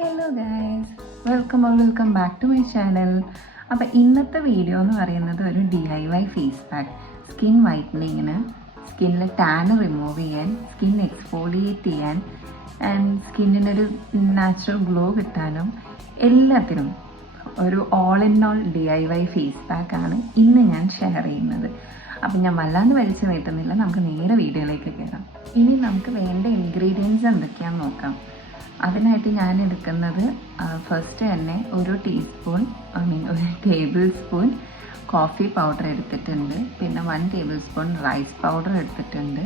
Hello guys, welcome back to my channel. അപ്പോൾ ഇന്നത്തെ video എന്ന് പറയുന്നത് ഒരു DIY ഫേസ് പാക്ക്, സ്കിൻ വൈറ്റനിങ്ങിന്, സ്കിന്നിലെ ടാന് റിമൂവ് ചെയ്യാൻ, സ്കിൻ എക്സ്ഫോളിയേറ്റ് ചെയ്യാൻ ആൻഡ് സ്കിന്നിനൊരു നാച്ചുറൽ ഗ്ലോ കിട്ടാനും എല്ലാത്തിനും ഒരു all in all DIY face പാക്കാണ് ഇന്ന് ഞാൻ ഷെയർ ചെയ്യുന്നത്. അപ്പം ഞാൻ വല്ലാണ്ട് വലിച്ചു നീട്ടുന്നില്ല, നമുക്ക് നേരെ വീഡിയോയിലേക്ക് കയറാം. ഇനി നമുക്ക് വേണ്ട ഇൻഗ്രീഡിയൻസ് എന്തൊക്കെയാണെന്ന് നോക്കാം. അതിനായിട്ട് ഞാൻ എടുക്കുന്നത് ഫസ്റ്റ് തന്നെ ഒരു ടേബിൾ സ്പൂൺ കോഫി പൗഡർ എടുത്തിട്ടുണ്ട്. പിന്നെ 1 ടേബിൾ സ്പൂൺ റൈസ് പൗഡർ എടുത്തിട്ടുണ്ട്.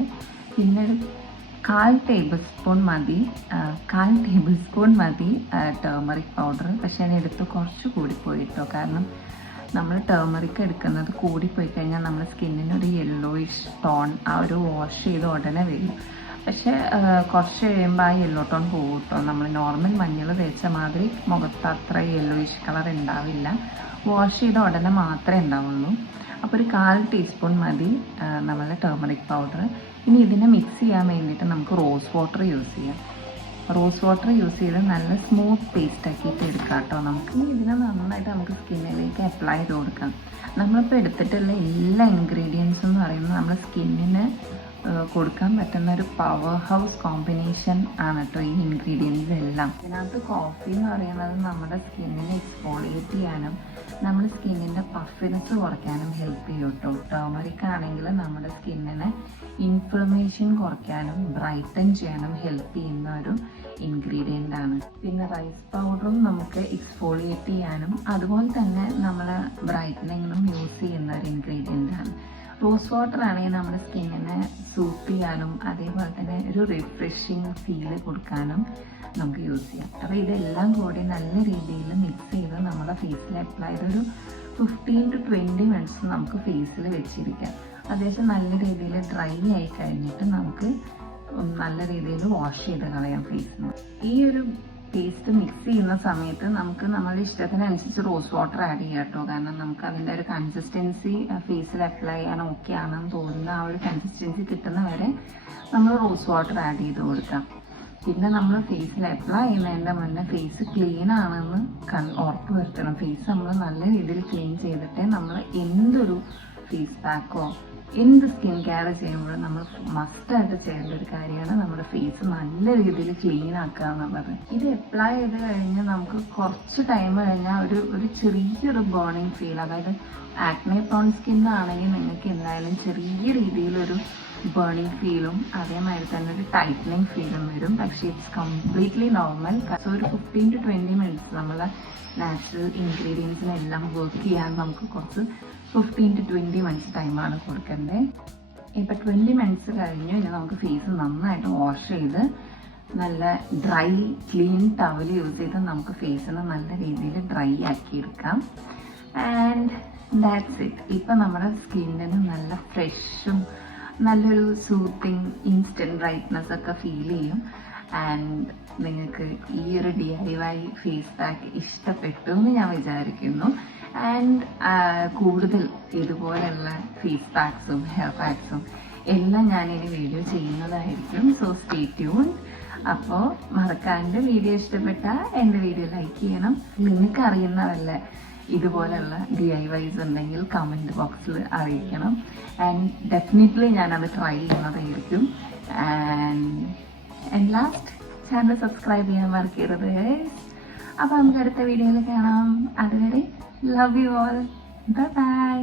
പിന്നെ ഒരു 1/4 ടേബിൾ സ്പൂൺ മതി ടേമറിക് പൗഡർ. പക്ഷെ ഞാൻ എടുത്ത് കുറച്ച് കൂടിപ്പോയിട്ടോ, കാരണം നമ്മൾ ടേമറിക് എടുക്കുന്നത് കൂടിപ്പോയി കഴിഞ്ഞാൽ നമ്മുടെ സ്കിന്നിനൊരു യെല്ലോയിഷ് ടോൺ ആ ഒരു വാഷ് ചെയ്ത് ഉടനെ വരും. പക്ഷെ കുറച്ച് കഴിയുമ്പോൾ ആ യെല്ലോ ടോൺ പോകും കേട്ടോ. നമ്മൾ നോർമൽ മഞ്ഞൾ തേച്ച മാതിരി മുഖത്ത് അത്ര യെല്ലോയിഷ് കളർ ഉണ്ടാവില്ല, വാഷ് ചെയ്ത ഉടനെ മാത്രമേ ഉണ്ടാവുള്ളൂ. അപ്പോൾ ഒരു 1/4 ടീസ്പൂൺ മതി നമ്മളുടെ ടേമറിക് പൗഡർ. ഇനി ഇതിനെ മിക്സ് ചെയ്യാൻ വേണ്ടിയിട്ട് നമുക്ക് റോസ് വാട്ടർ യൂസ് ചെയ്യാം. റോസ് വാട്ടർ യൂസ് ചെയ്ത് നല്ല സ്മൂത്ത് പേസ്റ്റ് ആക്കിയിട്ട് എടുക്കാം കേട്ടോ. നമുക്ക് ഇതിനെ നന്നായിട്ട് നമുക്ക് സ്കിന്നിലേക്ക് അപ്ലൈ ചെയ്ത് കൊടുക്കാം. നമ്മളിപ്പോൾ എടുത്തിട്ടുള്ള എല്ലാ ഇൻഗ്രീഡിയൻസും എന്ന് പറയുന്നത് നമ്മുടെ സ്കിന്നിന് കൊടുക്കാൻ പറ്റുന്ന ഒരു പവർ ഹൗസ് കോമ്പിനേഷൻ ആണ് കേട്ടോ ഈ ഇൻഗ്രീഡിയൻസ് എല്ലാം. ഇതിനകത്ത് കോഫി എന്ന് പറയുന്നത് നമ്മുടെ സ്കിന്നിനെ എക്സ്ഫോളിയേറ്റ് ചെയ്യാനും നമ്മുടെ സ്കിന്നിൻ്റെ പഫിനെസ് കുറയ്ക്കാനും ഹെൽപ്പ് ചെയ്യും കേട്ടോ. ടേമറിക് ആണെങ്കിൽ നമ്മുടെ സ്കിന്നിനെ ഇൻഫ്ലമേഷൻ കുറയ്ക്കാനും ബ്രൈറ്റൻ ചെയ്യാനും ഹെൽപ്പ് ചെയ്യുന്ന ഒരു ഇൻഗ്രീഡിയൻ്റ് ആണ്. പിന്നെ റൈസ് പൗഡറും നമുക്ക് എക്സ്ഫോളിയേറ്റ് ചെയ്യാനും അതുപോലെ തന്നെ നമ്മൾ ബ്രൈറ്റനിങ്ങിനും യൂസ് ചെയ്യുന്ന ഒരു ഇൻഗ്രീഡിയൻ്റ് ആണ്. റോസ് വാട്ടർ ആണെങ്കിൽ നമ്മുടെ സ്കിന്നിനെ സൂപ്പ് ചെയ്യാനും അതേപോലെ തന്നെ ഒരു റിഫ്രഷിങ് ഫീല് കൊടുക്കാനും നമുക്ക് യൂസ് ചെയ്യാം. അപ്പോൾ ഇതെല്ലാം കൂടി നല്ല രീതിയിൽ മിക്സ് ചെയ്ത് നമ്മുടെ ഫേസിൽ അപ്ലൈ ചെയ്തൊരു 15 to 20 മിനിറ്റ്സ് നമുക്ക് ഫേസിൽ വെച്ചിരിക്കാം. അത്യാവശ്യം നല്ല രീതിയിൽ ഡ്രൈ ആയി കഴിഞ്ഞിട്ട് നമുക്ക് നല്ല രീതിയിൽ വാഷ് ചെയ്ത് കളയാം ഫേസിന്. ഈ ഒരു പേസ്റ്റ് മിക്സ് ചെയ്യുന്ന സമയത്ത് നമുക്ക് നമ്മുടെ ഇഷ്ടത്തിനനുസരിച്ച് റോസ് വാട്ടർ ആഡ് ചെയ്യാം കേട്ടോ. കാരണം നമുക്ക് അതിൻ്റെ ഒരു കൺസിസ്റ്റൻസി ഫേസിൽ അപ്ലൈ ചെയ്യാൻ ഓക്കെ ആണെന്ന് തോന്നുന്ന ആ ഒരു കൺസിസ്റ്റൻസി കിട്ടുന്ന വരെ നമ്മൾ റോസ് വാട്ടർ ആഡ് ചെയ്ത് കൊടുക്കാം. പിന്നെ നമ്മൾ ഫേസിൽ അപ്ലൈ ചെയ്യുന്നതിൻ്റെ മുന്നേ ഫേസ് ക്ലീൻ ആണെന്ന് ഉറപ്പ് വരുത്തണം. ഫേസ് നമ്മൾ നല്ല രീതിയിൽ ക്ലീൻ ചെയ്തിട്ടേ നമ്മൾ എന്തൊരു ഫേസ് പാക്കോ എന്ത് സ്കിൻ കെയർ ചെയ്യുമ്പോഴും നമ്മൾ മസ്റ്റായിട്ട് ചെയ്യേണ്ട ഒരു കാര്യമാണ് നമ്മുടെ ഫേസ് നല്ല രീതിയിൽ ക്ലീൻ ആക്കുക എന്നുള്ളത്. ഇത് അപ്ലൈ ചെയ്ത് കഴിഞ്ഞ് നമുക്ക് കുറച്ച് ടൈം കഴിഞ്ഞാൽ ഒരു ചെറിയൊരു ബേണിങ് ഫീൽ, അതായത് ആക്നെ പ്രോൺ സ്കിൻ ആണെങ്കിൽ നിങ്ങൾക്ക് എന്തായാലും ചെറിയ രീതിയിലൊരു ബേണിങ് ഫീലും അതേമാതിരി തന്നെ ഒരു ടൈറ്റനിങ് ഫീലും വരും. പക്ഷേ ഇറ്റ്സ് കംപ്ലീറ്റ്ലി നോർമൽ. സോ ഒരു 15 to 20 മിനിറ്റ്സ് നമ്മൾ നാച്ചുറൽ ഇൻഗ്രീഡിയൻസിനെല്ലാം വർക്ക് ചെയ്യാൻ നമുക്ക് കുറച്ച് 15 to 20 മിനിറ്റ്സ് ടൈമാണ് കൊടുക്കേണ്ടത്. ഇപ്പം 20 മിനിറ്റ്സ് കഴിഞ്ഞു. ഇനി നമുക്ക് ഫേസ് നന്നായിട്ട് വാഷ് ചെയ്ത് നല്ല ഡ്രൈ ക്ലീൻ ടവൽ യൂസ് ചെയ്ത് നമുക്ക് ഫേസിന് നല്ല രീതിയിൽ ഡ്രൈ ആക്കിയെടുക്കാം. And that's it. ഇപ്പം നമ്മുടെ സ്കിന്നിന് നല്ല ഫ്രഷും നല്ലൊരു സൂത്തിങ് ഇൻസ്റ്റൻറ്റ് ബ്രൈറ്റ്നസ് ഒക്കെ ഫീൽ ചെയ്യും. ആൻഡ് നിങ്ങൾക്ക് ഈ ഒരു DIY ഫേസ് പാക്ക് ഇഷ്ടപ്പെട്ടു എന്ന് ഞാൻ വിചാരിക്കുന്നു. ആൻഡ് കൂടുതൽ ഇതുപോലെയുള്ള ഫേസ് പാക്സും ഹെയർ പാക്സും എല്ലാം ഞാനിനി വീഡിയോ ചെയ്യുന്നതായിരിക്കും. So stay tune. അപ്പോൾ മറക്കാണ്ട് വീഡിയോ ഇഷ്ടപ്പെട്ടാൽ എൻ്റെ വീഡിയോ ലൈക്ക് ചെയ്യണം. നിങ്ങൾക്ക് അറിയുന്ന വല്ല ഇതുപോലെയുള്ള DIYs ഉണ്ടെങ്കിൽ കമൻറ്റ് ബോക്സിൽ അറിയിക്കണം. ആൻഡ് ഡെഫിനറ്റ്ലി ഞാനത് ട്രൈ ചെയ്യുന്നതായിരിക്കും. ആൻഡ് ലാസ്റ്റ് ചാനൽ സബ്സ്ക്രൈബ് ചെയ്യാൻ മറക്കരുത്. അപ്പോൾ നമുക്ക് അടുത്ത വീഡിയോയിൽ കാണാം. അതുവരെ love you all. Bye bye.